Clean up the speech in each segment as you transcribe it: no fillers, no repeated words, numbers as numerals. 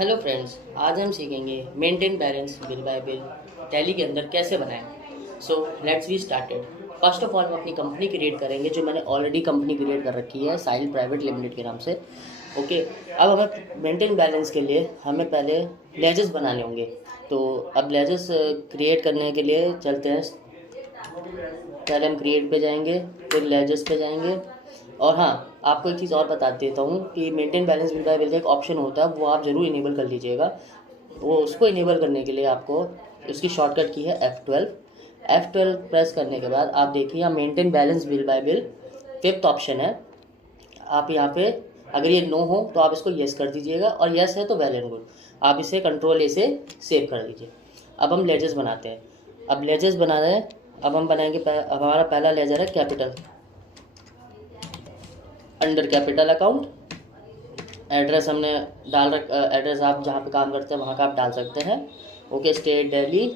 Hello friends, आज हम सीखेंगे maintain balance bill bye bill tally के अंदर कैसे बनाएं। So let's be started. First of all हम अपनी कंपनी क्रिएट करेंगे, जो मैंने ऑलरेडी कंपनी क्रिएट कर रखी है साहिल प्राइवेट लिमिटेड के नाम से। ओके, अब हमें मेंटेन बैलेंस के लिए हमें पहले लेजेस बनाने होंगे। तो अब लेजेस क्रिएट करने के लिए चलते हैं। पहले हम क्रिएट पे जाएंगे, फिर लेजेस पे जाएंगे। और हाँ, आपको एक चीज़ और बता देता हूँ कि maintain balance bill bye bill का एक ऑप्शन होता है, वो आप ज़रूर इनेबल कर लीजिएगा। वो उसको इनेबल करने के लिए आपको उसकी शॉर्टकट की है F12। F12 प्रेस करने के बाद आप देखिए यहाँ maintain balance bill bye bill fifth option है। आप यहाँ पे अगर ये नो हो तो आप इसको येस कर दीजिएगा, और येस है तो वेल एंड गुड। आप इसे कंट्रोल ए से सेव कर दीजिए। अब हम लेजेस बनाते हैं। अब लेजेस बना रहे हैं। अब हम बनाएंगे हमारा पहला लेजर है capital, under capital account. Address हमने डाल एड्रेस आप जहाँ पे काम करते हैं वहाँ का आप डाल सकते हैं। Okay, state Delhi.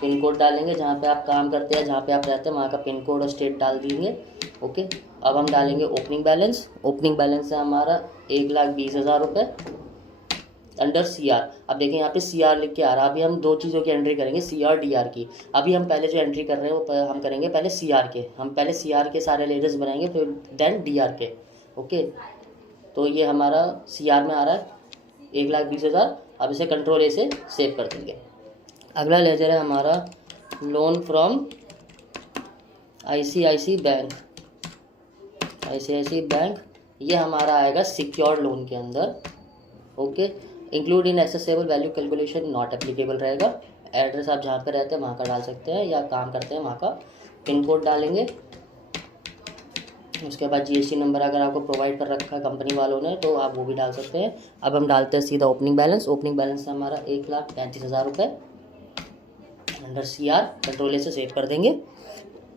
Pin code डालेंगे, जहाँ पे आप काम करते हैं जहाँ पे आप रहते हैं वहाँ का पिन कोड और स्टेट डाल देंगे। ओके, अब हम डालेंगे ओपनिंग बैलेंस। ओपनिंग बैलेंस है हमारा 1,20,000 रुपये अंडर CR। अब देखिए यहाँ पे CR लिख के आ रहा है। अभी हम दो चीज़ों की एंट्री करेंगे, CR DR की। अभी हम पहले जो एंट्री कर रहे हैं वो हम करेंगे पहले CR के। हम पहले CR के सारे लेजर्स बनाएंगे, फिर देन DR के। ओके, तो ये हमारा CR में आ रहा है 1,20,000। अब इसे कंट्रोल ए से सेव कर देंगे। अगला लेजर है हमारा loan from ICICI bank. ICICI bank, ये हमारा आएगा सिक्योर्ड लोन के अंदर। Okay, include in accessible value calculation not applicable रहेगा। एड्रेस आप जहाँ पे रहते हैं वहाँ का डाल सकते हैं, या काम करते हैं वहाँ का पिन कोड डालेंगे। उसके बाद GST नंबर अगर आपको प्रोवाइड कर रखा है कंपनी वालों ने तो आप वो भी डाल सकते हैं। अब हम डालते हैं सीधा ओपनिंग बैलेंस। ओपनिंग बैलेंस है हमारा 1,35,000 रुपये अंडर CR। कंट्रोल ए से सेव कर देंगे।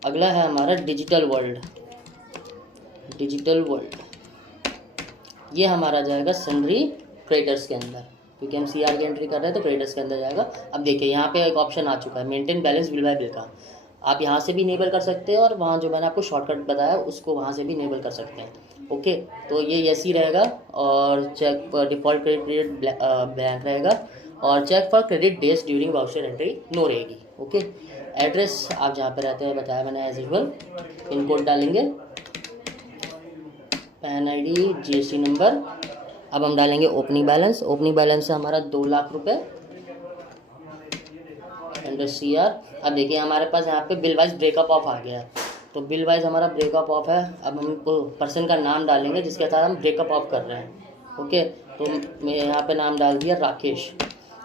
अगला है हमारा डिजिटल वर्ल्ड। डिजिटल वर्ल्ड ये हमारा जाएगा सन्ड्री क्रेडिटर्स के अंदर, क्योंकि हम CR की एंट्री कर रहे हैं तो क्रेडिटर्स के अंदर जाएगा। अब देखिए यहाँ पे एक ऑप्शन आ चुका है maintain balance bill bye bill का। आप यहाँ से भी इनेबल कर सकते हैं, और वहाँ जो मैंने आपको शॉर्टकट बताया उसको वहाँ से भी इनेबल कर सकते हैं। ओके, तो ये यस ही रहेगा। और check for default credit blank रहेगा, और check for credit days during voucher entry no रहेगी। ओके, एड्रेस आप जहाँ पे रहते हैं बताया मैंने एज यूजल। पिन कोड डालेंगे, पैन ID, GST नंबर। अब हम डालेंगे ओपनिंग बैलेंस। ओपनिंग बैलेंस है हमारा 2 लाख रुपये अंडर CR। अब देखिए हमारे पास यहाँ पे बिल वाइज ब्रेकअप ऑफ आ गया है, तो बिल वाइज हमारा ब्रेकअप ऑफ है। अब हम पर्सन का नाम डालेंगे जिसके साथ हम ब्रेकअप ऑफ कर रहे हैं। ओके, तो मैं यहाँ पे नाम डाल दिया राकेश।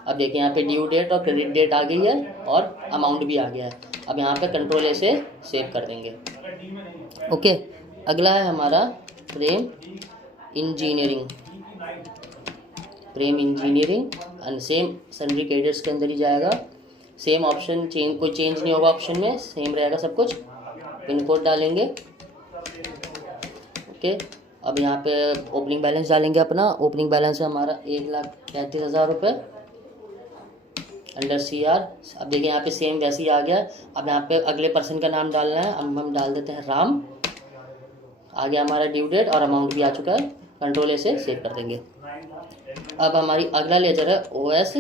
अब देखिए यहाँ पे ड्यू डेट और क्रेडिट डेट आ गई है, और अमाउंट भी आ गया है। अब यहाँ पे कंट्रोल ए से सेव कर देंगे। ओके, अगला है हमारा Prem engineering. Prem engineering and same sundry creditors के अंदर ही जाएगा। सेम ऑप्शन कोई चेंज नहीं होगा, ऑप्शन में सेम रहेगा सब कुछ। पिन कोड डालेंगे। ओके, अब यहाँ पे ओपनिंग बैलेंस डालेंगे अपना। ओपनिंग बैलेंस है हमारा 1,35,000 रुपये अंडर CR। अब देखिए यहाँ पे सेम वैसे ही आ गया। अब यहाँ पे अगले पर्सन का नाम डालना है। अब हम डाल देते हैं राम। आ गया हमारा ड्यू डेट और अमाउंट भी आ चुका है। कंट्रोल ए से सेव कर देंगे। अब हमारी अगला लेजर है OS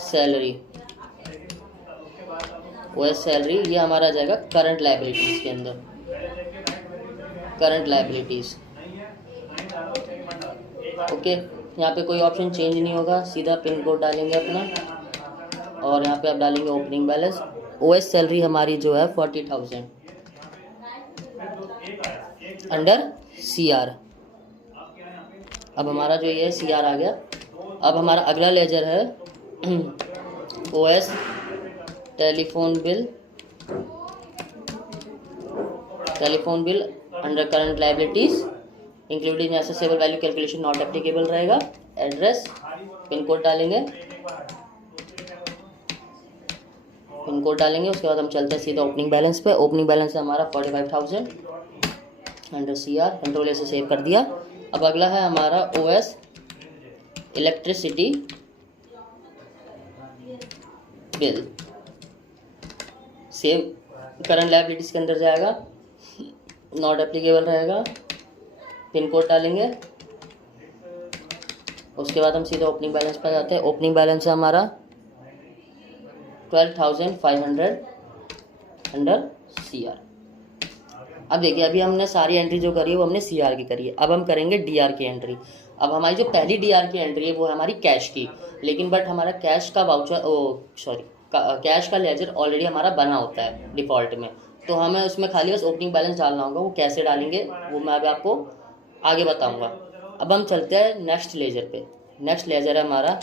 सैलरी। OS सैलरी ये हमारा जाएगा करंट लाइबिलिटीज़ के अंदर। Current liabilities. ओके, यहाँ पे कोई ऑप्शन चेंज नहीं होगा, सीधा पिन कोड डालेंगे अपना, और यहाँ पे आप डालेंगे ओपनिंग बैलेंस। OS सैलरी हमारी जो है 40,000 अंडर CR। अब हमारा जो ये CR आ गया। अब हमारा अगला लेजर है OS telephone bill. Telephone bill under current liabilities including accessible value calculation not applicable रहेगा। एड्रेस, पिन कोड डालेंगे। पिन कोड डालेंगे, उसके बाद हम चलते हैं सीधा ओपनिंग बैलेंस पे। ओपनिंग बैलेंस है हमारा 45,000 अंडर CR। कंट्रोल ए से सेव कर दिया। अब अगला है हमारा OS electricity bill. Same current liabilities के अंदर जाएगा, नॉट एप्लीकेबल रहेगा। पिन कोड डालेंगे। उसके बाद हम सीधा ओपनिंग बैलेंस पर जाते हैं। ओपनिंग बैलेंस है हमारा 12,500 अंडर CR। अब देखिए अभी हमने सारी एंट्री जो करी है वो हमने CR की करी है। अब हम करेंगे DR की एंट्री। अब हमारी जो पहली DR की एंट्री है वो है हमारी कैश की, लेकिन बट हमारा कैश का वाउचर कैश का लेजर ऑलरेडी हमारा बना होता है डिफ़ॉल्ट में, तो हमें उसमें खाली बस ओपनिंग बैलेंस डालना होगा। वो कैसे डालेंगे वो मैं अभी आपको आगे बताऊँगा। अब हम चलते हैं नेक्स्ट लेजर पे। नेक्स्ट लेजर है हमारा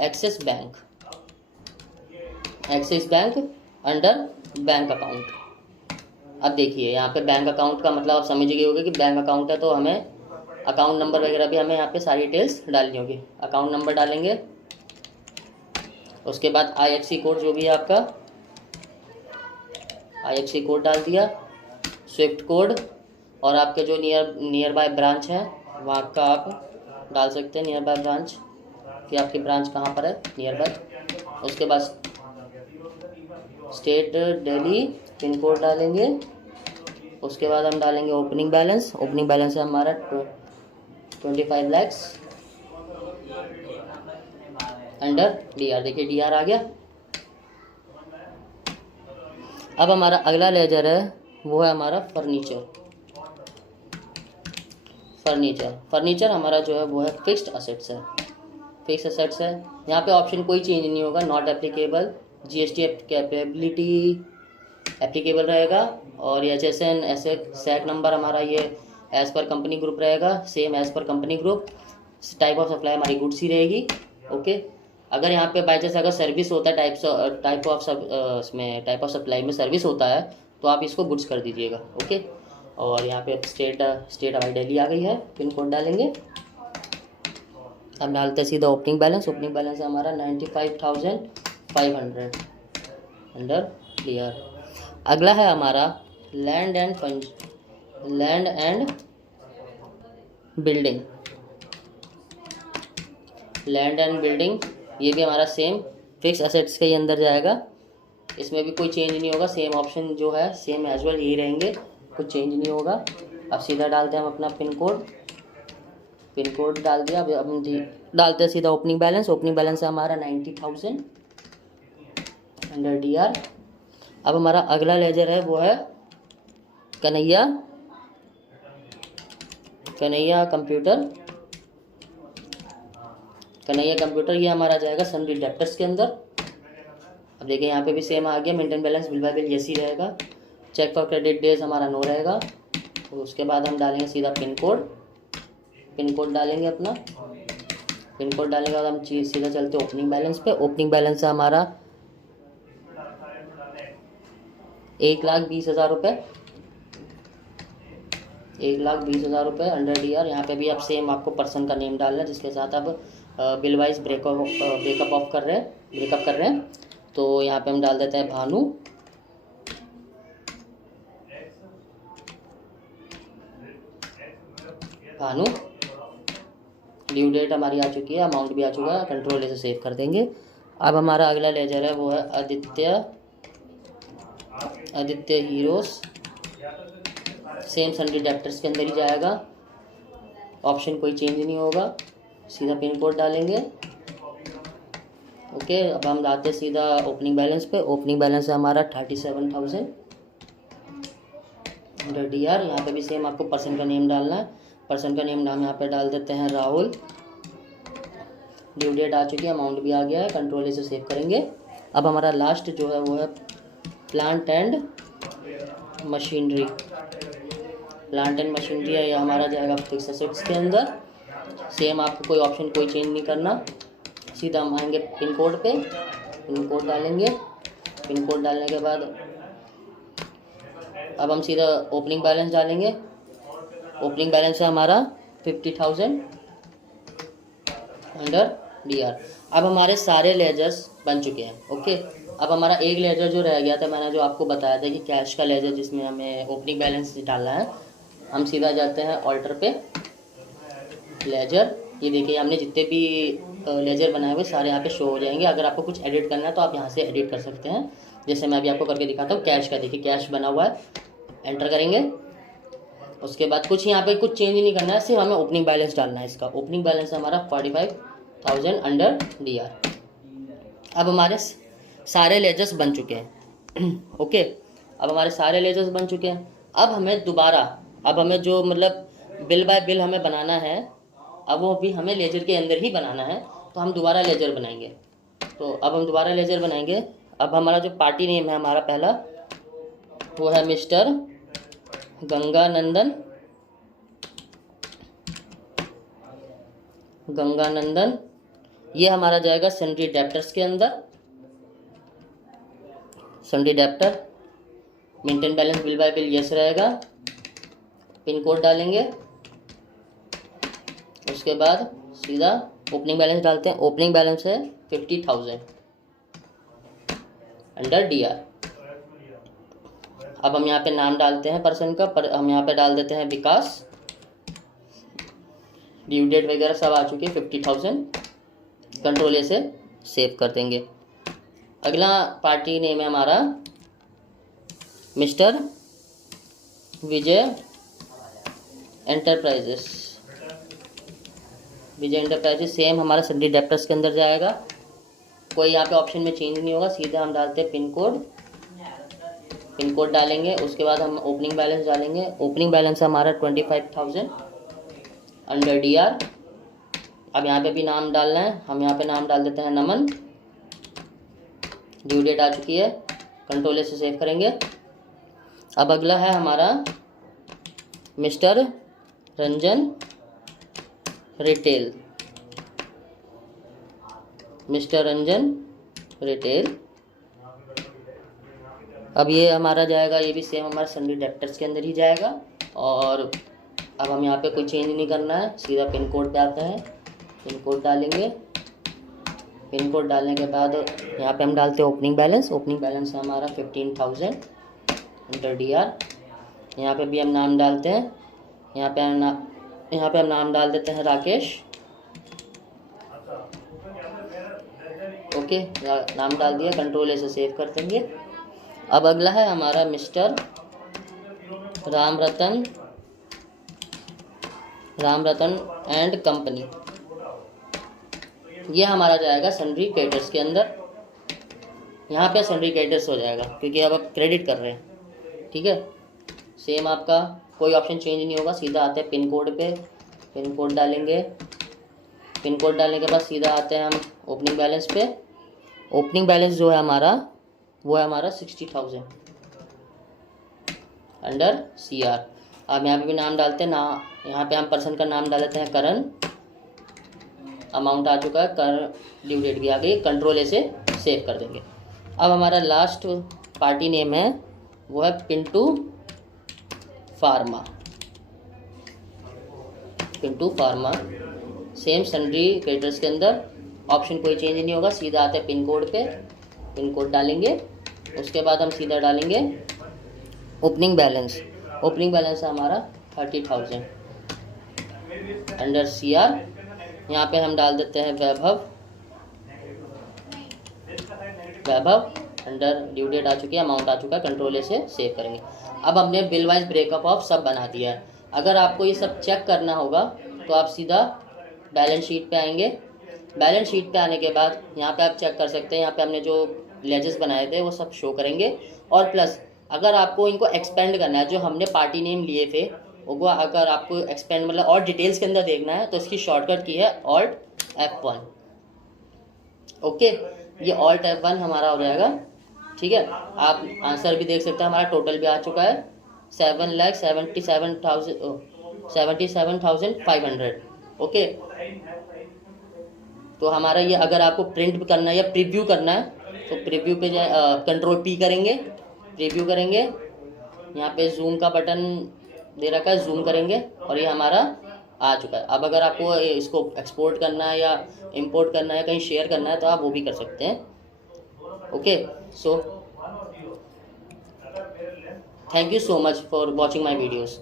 axis bank under bank account. अब देखिए यहाँ पे बैंक अकाउंट का मतलब आप समझ गए होंगे कि बैंक अकाउंट है तो हमें अकाउंट नंबर वगैरह भी हमें यहाँ पे सारी डिटेल्स डालनी होगी। अकाउंट नंबर डालेंगे, उसके बाद IFSC कोड जो भी है आपका IFSC कोड डाल दिया, स्विफ्ट कोड, और आपके जो नियर बाय ब्रांच है वहाँ का आप डाल सकते हैं नियर बाय ब्रांच कि आपकी ब्रांच कहाँ पर है नियर बाय। उसके बाद स्टेट दिल्ली पिन कोड डालेंगे। उसके बाद हम डालेंगे ओपनिंग बैलेंस है हमारा 25 lakhs अंडर DR। देखिए DR आ गया। अब हमारा अगला लेजर है वो है हमारा फर्नीचर हमारा जो है वो है फिक्स्ड असेट्स है। यहाँ पे ऑप्शन कोई चेंज नहीं होगा, not applicable, GST capability applicable रहेगा, और HSN ऐसे सैक नंबर हमारा ये एज़ पर कंपनी ग्रुप रहेगा, same as per company group. Type of supply हमारी गुड्स ही रहेगी। ओके, अगर यहाँ पे बाई चांस अगर सर्विस होता है टाइप ऑफ सप्लाई में सर्विस होता है तो आप इसको गुड्स कर दीजिएगा। ओके, और यहाँ पे स्टेट हमारी दिल्ली आ गई है। पिन कोड डालेंगे। हम डालते हैं सीधा ओपनिंग बैलेंस है हमारा 95,500 अंडर DR। अगला है हमारा लैंड एंड बिल्डिंग। ये भी हमारा सेम फिक्स असेट्स के अंदर जाएगा। इसमें भी कोई चेंज नहीं होगा, सेम ऑप्शन जो है सेम एज वेल यही रहेंगे, कुछ चेंज नहीं होगा। अब सीधा डालते हैं हम अपना पिन कोड डाल दिया। अब हम डालते हैं सीधा ओपनिंग बैलेंस है हमारा 90,000 अंडर DR। अब हमारा अगला लेजर है वो है कन्हैया कंप्यूटर। ये हमारा जाएगा सन्ड्री डेब्टर्स के अंदर। अब देखिए यहाँ पे भी सेम आ गया। Maintain balance bill bye bill यही रहेगा। चेक फॉर क्रेडिट डेज हमारा नो रहेगा। तो उसके बाद हम डालेंगे सीधा पिन कोड डालेंगे अपना। पिन कोड डालने के बाद हम सीधा चलते हैं ओपनिंग बैलेंस पे। ओपनिंग बैलेंस है हमारा 1,20,000 रुपये। 1,20,000 रुपये अंडर DR। यहाँ पे भी आप सेम आपको पर्सन का नेम डालना है जिसके साथ आप बिल वाइज ब्रेकअप कर रहे हैं। तो यहाँ पे हम डाल देते हैं भानु। ड्यू डेट हमारी आ चुकी है, अमाउंट भी आ चुका है, कंट्रोल से सेव कर देंगे। अब हमारा अगला लेजर है वो है Aditya heroes. Same sundry debtors के अंदर ही जाएगा, ऑप्शन कोई चेंज नहीं होगा। सीधा पिन कोड डालेंगे। ओके, अब हम जाते हैं सीधा ओपनिंग बैलेंस पे। ओपनिंग बैलेंस है हमारा 37,000 अंडर DR। यहाँ पे भी सेम आपको पर्सन का नेम डालना है। पर्सन का नेम नाम यहाँ पे डाल देते हैं राहुल। ड्यू डेट आ चुकी है, अमाउंट भी आ गया है, कंट्रोल से सेव करेंगे। अब हमारा लास्ट जो है वो है प्लांट एंड मशीनरी है। ये हमारा जाएगा फिक्स असेट्स के अंदर। सेम आपको कोई ऑप्शन कोई चेंज नहीं करना। सीधा हम आएंगे पिन कोड पे। पिन कोड डालेंगे। पिन कोड डालने के बाद अब हम सीधा ओपनिंग बैलेंस डालेंगे। ओपनिंग बैलेंस है हमारा 50,000 अंडर DR। अब हमारे सारे लेजर्स बन चुके हैं। ओके, अब हमारा एक लेजर जो रह गया था, मैंने जो आपको बताया था कि कैश का लेजर जिसमें हमें ओपनिंग बैलेंस डालना है। हम सीधा जाते हैं ऑल्टर पे, लेजर। ये देखिए हमने जितने भी लेजर बनाए हुए सारे यहाँ पे शो हो जाएंगे। अगर आपको कुछ एडिट करना है तो आप यहाँ से एडिट कर सकते हैं। जैसे मैं अभी आपको करके दिखाता हूँ। कैश का देखिए कैश बना हुआ है, एंटर करेंगे। उसके बाद कुछ यहाँ पे कुछ चेंज नहीं करना है, सिर्फ हमें ओपनिंग बैलेंस डालना है। इसका ओपनिंग बैलेंस हमारा 45,000 अंडर DR। अब हमारे सारे लेजर्स बन चुके हैं ओके, अब हमारे सारे लेजर्स बन चुके हैं। अब हमें दोबारा, अब हमें जो मतलब बिल बाय बिल हमें बनाना है, अब वो भी हमें लेजर के अंदर ही बनाना है। तो हम दोबारा लेजर बनाएंगे। तो अब हम दोबारा लेजर बनाएंगे। अब हमारा जो पार्टी नेम है हमारा पहला, वो है मिस्टर गंगानंदन। गंगानंदन ये हमारा जाएगा सन्ड्री डेप्टर्स के अंदर। Sundry debtor, maintain balance bill bye bill yes रहेगा। पिन कोड डालेंगे, उसके बाद सीधा ओपनिंग बैलेंस डालते हैं। ओपनिंग बैलेंस है 50,000 अंडर DR। अब हम यहाँ पे नाम डालते हैं पर्सन का, हम यहाँ पे डाल देते हैं विकास। ड्यू डेट वगैरह सब आ चुकी है 50,000। कंट्रोल ए से सेव कर देंगे। अगला पार्टी नेम है हमारा मिस्टर विजय एंटरप्राइजेस। विजय एंटरप्राइजेस सेम हमारा सन्ड्री डेप्टर्स के अंदर जाएगा। कोई यहाँ पे ऑप्शन में चेंज नहीं होगा, सीधा हम डालते हैं पिन कोड। पिन कोड डालेंगे, उसके बाद हम ओपनिंग बैलेंस डालेंगे। ओपनिंग बैलेंस हमारा 25,000 अंडर DR। अब यहाँ पे भी नाम डालना है, हम यहाँ पे नाम डाल देते हैं नमन। ड्यू डेट आ चुकी है, कंट्रोल ए से सेव करेंगे। अब अगला है हमारा mister Ranjan retail. Mister Ranjan retail, अब ये हमारा जाएगा, ये भी सेम हमारा सन्ड्री डेप्टर्स के अंदर ही जाएगा। और अब हम यहाँ पे कोई चेंज नहीं करना है, सीधा पिन कोड पे आता है। पिन कोड डालेंगे। पिन कोड डालने के बाद यहाँ पे हम डालते हैं ओपनिंग बैलेंस। ओपनिंग बैलेंस है हमारा 15,000 अंडर DR। यहाँ पे भी हम नाम डालते हैं। यहाँ पे हम नाम डाल देते हैं राकेश। ओके, नाम डाल दिया, कंट्रोल ए से सेव कर देंगे। अब अगला है हमारा mister Ram Ratan and company. ये हमारा जाएगा सन्ड्री क्रेडिटर्स के अंदर। यहाँ पे सन्ड्री क्रेडिटर्स हो जाएगा क्योंकि अब आप क्रेडिट कर रहे हैं। ठीक है, सेम आपका कोई ऑप्शन चेंज नहीं होगा, सीधा आते हैं पिन कोड पे। पिन कोड डालेंगे। पिन कोड डालने के बाद सीधा आते हैं हम ओपनिंग बैलेंस पे। ओपनिंग बैलेंस जो है हमारा, वो है हमारा 60,000 अंडर CR। अब यहाँ पे भी नाम डालते हैं ना, यहाँ पे हम पर्सन का नाम डाल देते हैं करण। अमाउंट आ चुका है, करण, ड्यू डेट भी आ गई, कंट्रोल ए से सेव कर देंगे। अब हमारा लास्ट पार्टी नेम है, वो है Pintu pharma. Pintu pharma same sundry creditors के अंदर, ऑप्शन कोई चेंज नहीं होगा, सीधा आते हैं पिन कोड पे। पिन कोड डालेंगे, उसके बाद हम सीधा डालेंगे ओपनिंग बैलेंस। ओपनिंग बैलेंस है हमारा 30,000 अंडर CR। यहाँ पे हम डाल देते हैं वैभव अंडर, ड्यू डेट आ चुकी है, अमाउंट आ चुका है, कंट्रोल ए से सेव करेंगे। अब हमने बिल वाइज ब्रेकअप ऑफ सब बना दिया है। अगर आपको ये सब चेक करना होगा तो आप सीधा बैलेंस शीट पे आएंगे। बैलेंस शीट पे आने के बाद यहाँ पे आप चेक कर सकते हैं, यहाँ पे हमने जो लेजेस बनाए थे वो सब शो करेंगे। और प्लस अगर आपको इनको एक्सपेंड करना है, जो हमने पार्टी नेम लिए थे वो अगर आपको एक्सपेंड मतलब और डिटेल्स के अंदर देखना है, तो इसकी शॉर्टकट की है Alt F1। ओके, ये Alt F1 हमारा हो जाएगा। ठीक है, आप आंसर भी देख सकते हैं, हमारा टोटल भी आ चुका है 7,77,500। ओके, तो हमारा ये, अगर आपको प्रिंट करना है या प्रीव्यू करना है तो प्रीव्यू पे जाए, कंट्रोल P करेंगे, प्रीव्यू करेंगे। यहाँ पे जूम का बटन दे रखा है, जूम करेंगे और ये हमारा आ चुका है। अब अगर आपको इसको एक्सपोर्ट करना है या इंपोर्ट करना है, कहीं शेयर करना है, तो आप वो भी कर सकते हैं। Okay, so thank you so much for watching my videos.